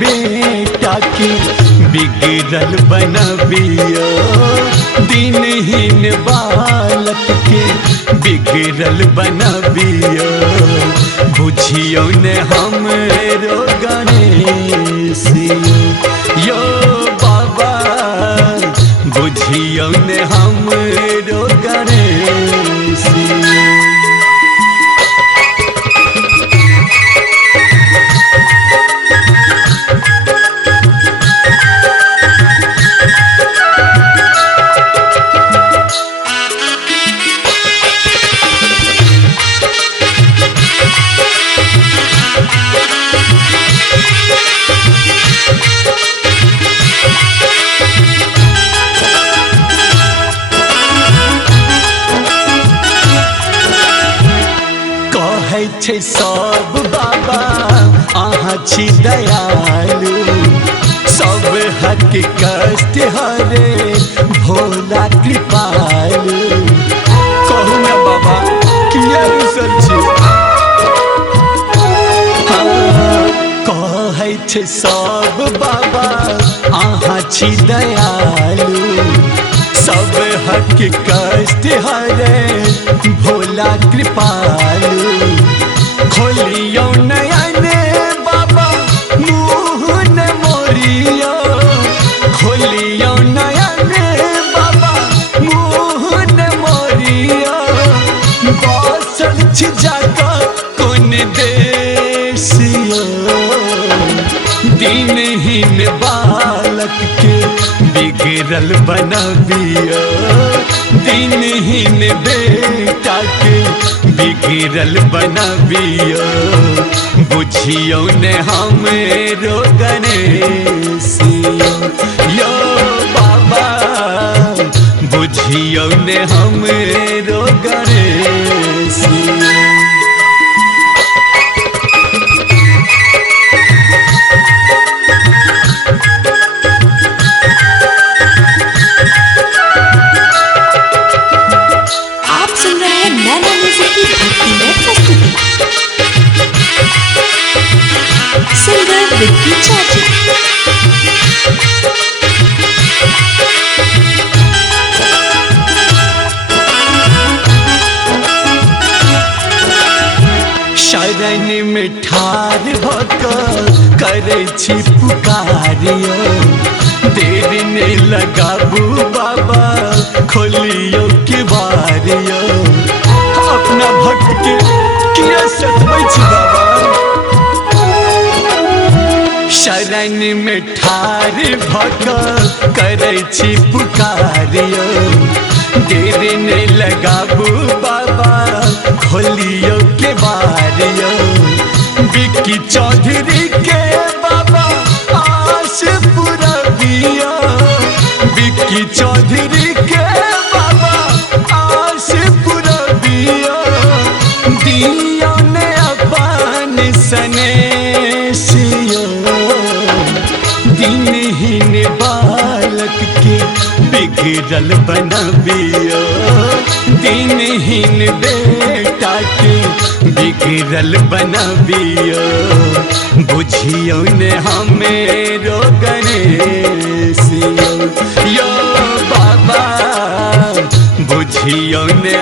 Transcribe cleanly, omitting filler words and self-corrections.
बेटा के बिगड़ल बनबियो, दिनहीन बालक के बिगड़ल बनबियो। बुझियो ने हमरो गणेश यो बाबा, बुझियो ने हमरो गणेश। सब बाबा अहाँ छी दयालु, सब हक कष्ट हरे भोला कृपालु। कहू ना बाबा किया रुसल छी, कहै छै सब बाबा अहाँ छी दयालु, सब हक कष्ट हरे भोला कृपालु। खोलियो नयन बाबा मुँह न मोरियो, खोलियो नयन बाबा मुँह न मोरियो। बसल छी जाकर कोन देशियो, दिनहीन बालक के बिगड़ल बनबियो, दिनहीन बेटा के बिगड़ल बनबियो। बुझियो ने हमरो गणेश यो बाबा, बुझियो ने हमरो गणेश। सिंगर विक्की चाची। शरण में ठार भकर करे छी पुकारियो, देर ने लगाबू बाबा खोलियो के बारियो। अपना भक्त के किया सतबै छी बाबा, शरण में ठार भकर करे छी पुकारियो, देर ने लगाबू बाबा खोलियो के बारियो। विक्की चौधरी के बाबा आस पुरबियो, विक्की चौधरी के बाबा आस पुरबियो। दियो ने अपन सनेसियो, दिनहीन बालक के बिगड़ल बनबियो, दिनहीन बेटा के बिगड़ल बनबियो। बुझियो ने हमरो गणेश यो बाबा, बुझियो ने